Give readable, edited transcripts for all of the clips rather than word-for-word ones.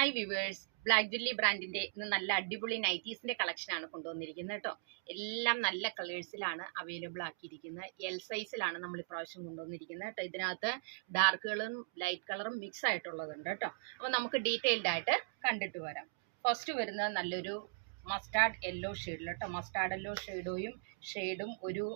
Hi viewers, black ജുല്ലി ബ്രാൻഡിന്റെ ഇന്ന് നല്ല അടിപൊളി നൈറ്റീസിന്റെ കളക്ഷൻ ആണ് കൊണ്ടുവന്നിരിക്കുന്നത് കേട്ടോ. എല്ലാം നല്ല കളേഴ്സിലാണ് അവൈലബിൾ ആക്കിയിരിക്കുന്നത്. എൽ സൈസിലാണ് നമ്മൾ ഇപ്രാവശ്യം കൊണ്ടുവന്നിരിക്കുന്നത് കേട്ടോ. ഇതിനകത്ത് ഡാർക്ക് കളറും ലൈറ്റ് കളറും മിക്സ് ആയിട്ടുള്ളതുണ്ട് കേട്ടോ. അപ്പോൾ നമുക്ക് ഡീറ്റെയിൽഡ് ആയിട്ട് കണ്ടിട്ട് വരാം. ഫസ്റ്റ് വരുന്നത് നല്ലൊരു മസ്റ്റാർഡ് യെല്ലോ ഷെയ്ഡിൽ കേട്ടോ. മസ്റ്റാർഡ് യെല്ലോ ഷെയ്ഡും ഒരു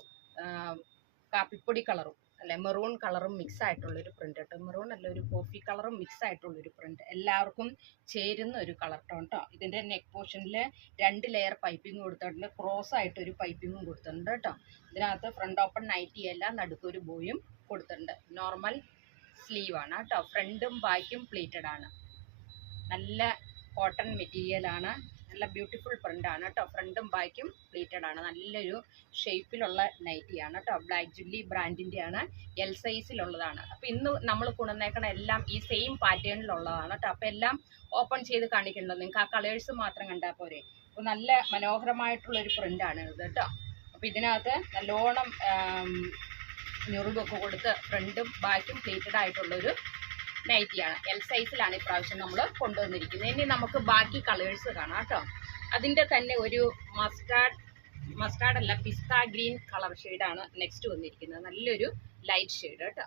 കാപ്പിപ്പൊടി കളറും അല്ലെ മെറൂൺ കളറും മിക്സ് ആയിട്ടുള്ളൊരു പ്രിന്റ് കേട്ടോ. മെറൂൺ അല്ല, ഒരു കോഫി കളറും മിക്സ് ആയിട്ടുള്ളൊരു പ്രിന്റ്, എല്ലാവർക്കും ചേരുന്ന ഒരു കളർ ടോൺ കേട്ടോ. ഇതിന്റെ നെക്ക് പോർഷനിൽ 2 ലെയർ പൈപ്പിംഗ് കൊടുത്തിട്ടുണ്ട്, ക്രോസ് ആയിട്ട് ഒരു പൈപ്പിങ്ങും കൊടുത്തിട്ടുണ്ട് കേട്ടോ. ഇതിനകത്ത് ഫ്രണ്ട് ഓപ്പൺ നൈറ്റി അല്ല, നടുക്കൊരു ബോയും കൊടുത്തിട്ടുണ്ട്. നോർമൽ സ്ലീവ് ആണ് കേട്ടോ. ഫ്രണ്ടും ബാക്കും പ്ലീറ്റഡ് ആണ്. നല്ല കോട്ടൺ മെറ്റീരിയൽ ആണ്, നല്ല ബ്യൂട്ടിഫുൾ പ്രിന്റ് ആണ് കേട്ടോ. ഫ്രണ്ടും ബാക്കും പ്ലീറ്റഡ് ആണ്. നല്ലൊരു ഷേപ്പിലുള്ള നൈറ്റിയാണ് കേട്ടോ. ബ്ലാക്ക് ജുല്ലി ബ്രാൻഡിന്റെ ആണ്, എൽ സൈസിലുള്ളതാണ്. അപ്പൊ ഇന്ന് നമ്മൾ കൊണ്ടുവന്നേക്കണ എല്ലാം ഈ സെയിം പാറ്റേണിലുള്ളതാണ് കേട്ടോ. അപ്പൊ എല്ലാം ഓപ്പൺ ചെയ്ത് കാണിക്കണ്ടോ, നിങ്ങൾക്ക് ആ കളേഴ്സ് മാത്രം കണ്ടാൽ പോരെ. അപ്പൊ നല്ല മനോഹരമായിട്ടുള്ളൊരു പ്രിന്റ് ആണ് ഇത് കേട്ടോ. അപ്പൊ ഇതിനകത്ത് നല്ലോണം ഞുറുകൊക്കെ കൊടുത്ത് ഫ്രണ്ടും ബാക്കും പ്ലീറ്റഡ് ആയിട്ടുള്ളൊരു നൈറ്റിയാണ്. എൽ സൈസിലാണ് ഇപ്രാവശ്യം നമ്മൾ കൊണ്ടുവന്നിരിക്കുന്നത്. ഇനി നമുക്ക് ബാക്കി കളേഴ്സ് കാണാം കേട്ടോ. അതിൻ്റെ തന്നെ ഒരു മസ്റ്റാർഡ് അല്ല, പിസ്ത ഗ്രീൻ കളർ ഷെയ്ഡാണ് നെക്സ്റ്റ് വന്നിരിക്കുന്നത്. നല്ലൊരു ലൈറ്റ് ഷെയ്ഡ് കേട്ടോ.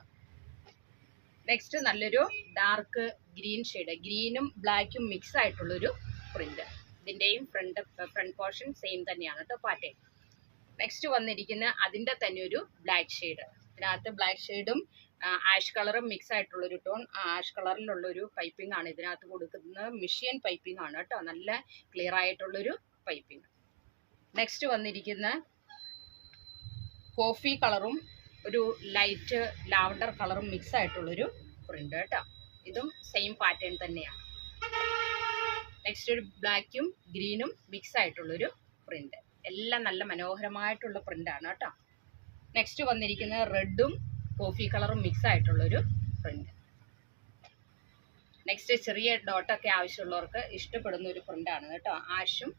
നെക്സ്റ്റ് നല്ലൊരു ഡാർക്ക് ഗ്രീൻ ഷെയ്ഡ്, ഗ്രീനും ബ്ലാക്കും മിക്സ് ആയിട്ടുള്ളൊരു പ്രിന്റ്. ഇതിൻ്റെയും ഫ്രണ്ട് പോർഷൻ സെയിം തന്നെയാണ് കേട്ടോ പാറ്റേൺ. നെക്സ്റ്റ് വന്നിരിക്കുന്ന അതിൻ്റെ തന്നെ ഒരു ബ്ലാക്ക് ഷെയ്ഡ്. ഇതിനകത്ത് ബ്ലാക്ക് ഷെയ്ഡും ആഷ് കളറും മിക്സ് ആയിട്ടുള്ളൊരു ടോൺ. ആഷ് കളറിലുള്ളൊരു പൈപ്പിംഗ് ആണ് ഇതിനകത്ത് കൊടുക്കുന്നത്. മിഷ്യൻ പൈപ്പിംഗ് ആണ് കേട്ടോ. നല്ല ക്ലിയർ ആയിട്ടുള്ളൊരു പൈപ്പിംഗ്. നെക്സ്റ്റ് വന്നിരിക്കുന്ന കോഫി കളറും ഒരു ലൈറ്റ് ലാവണ്ടർ കളറും മിക്സ് ആയിട്ടുള്ളൊരു പ്രിന്റ് കേട്ടോ. ഇതും സെയിം പാറ്റേൺ തന്നെയാണ്. നെക്സ്റ്റ് ഒരു ബ്ലാക്കും ഗ്രീനും മിക്സ് ആയിട്ടുള്ളൊരു പ്രിന്റ്. എല്ലാം നല്ല മനോഹരമായിട്ടുള്ള പ്രിന്റ് ആണ് കേട്ടോ. നെക്സ്റ്റ് വന്നിരിക്കുന്നത് റെഡും കോഫി കളറും മിക്സ് ആയിട്ടുള്ളൊരു പ്രിന്റ്. നെക്സ്റ്റ് ചെറിയ ഡോട്ടൊക്കെ ആവശ്യമുള്ളവർക്ക് ഇഷ്ടപ്പെടുന്ന ഒരു പ്രിന്റ് ആണ് കേട്ടോ. ആഷും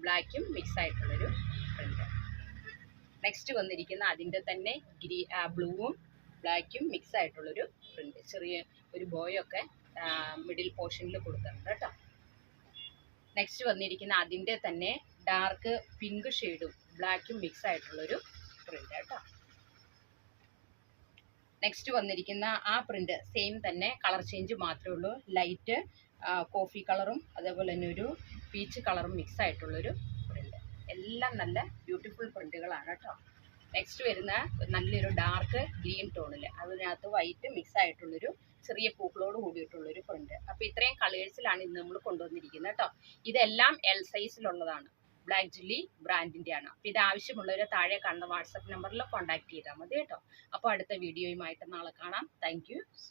ബ്ലാക്കും മിക്സ് ആയിട്ടുള്ളൊരു പ്രിന്റ്. നെക്സ്റ്റ് വന്നിരിക്കുന്ന അതിൻ്റെ തന്നെ ബ്ലൂവും ബ്ലാക്കും മിക്സ് ആയിട്ടുള്ളൊരു പ്രിന്റ്. ചെറിയ ഒരു ബോയൊക്കെ മിഡിൽ പോർഷനിൽ കൊടുത്തിട്ടുണ്ട് കേട്ടോ. നെക്സ്റ്റ് വന്നിരിക്കുന്ന അതിൻ്റെ തന്നെ ഡാർക്ക് പിങ്ക് ഷെയ്ഡും ബ്ലാക്കും മിക്സ് ആയിട്ടുള്ളൊരു പ്രിന്റ് കേട്ടോ. നെക്സ്റ്റ് വന്നിരിക്കുന്ന ആ പ്രിന്റ് സെയിം തന്നെ, കളർ ചേഞ്ച് മാത്രമേ ഉള്ളൂ. ലൈറ്റ് കോഫി കളറും അതേപോലെ തന്നെ ഒരു പീച്ച് കളറും മിക്സ് ആയിട്ടുള്ളൊരു പ്രിന്റ്. എല്ലാം നല്ല ബ്യൂട്ടിഫുൾ പ്രിന്റുകളാണ് കേട്ടോ. നെക്സ്റ്റ് വരുന്ന നല്ലൊരു ഡാർക്ക് ഗ്രീൻ ടോണിൽ, അതിനകത്ത് വൈറ്റ് മിക്സ് ആയിട്ടുള്ളൊരു ചെറിയ പൂക്കളോട് കൂടിയിട്ടുള്ളൊരു പ്രിന്റ്. അപ്പോൾ ഇത്രയും കളേഴ്സിലാണ് ഇന്ന് നമ്മൾ കൊണ്ടുവന്നിരിക്കുന്നത് കേട്ടോ. ഇതെല്ലാം എൽ സൈസിലുള്ളതാണ്. ബ്ലാക്ക് ജുല്ലി ബ്രാൻഡിൻ്റെ ആണ്. അപ്പോൾ ഇത് ആവശ്യമുള്ളവർ താഴെ കാണുന്ന വാട്സപ്പ് നമ്പറിൽ കോൺടാക്ട് ചെയ്താൽ മതി കേട്ടോ. അപ്പോൾ അടുത്ത വീഡിയോയുമായിട്ട് നാളെ കാണാം. Thank you so much.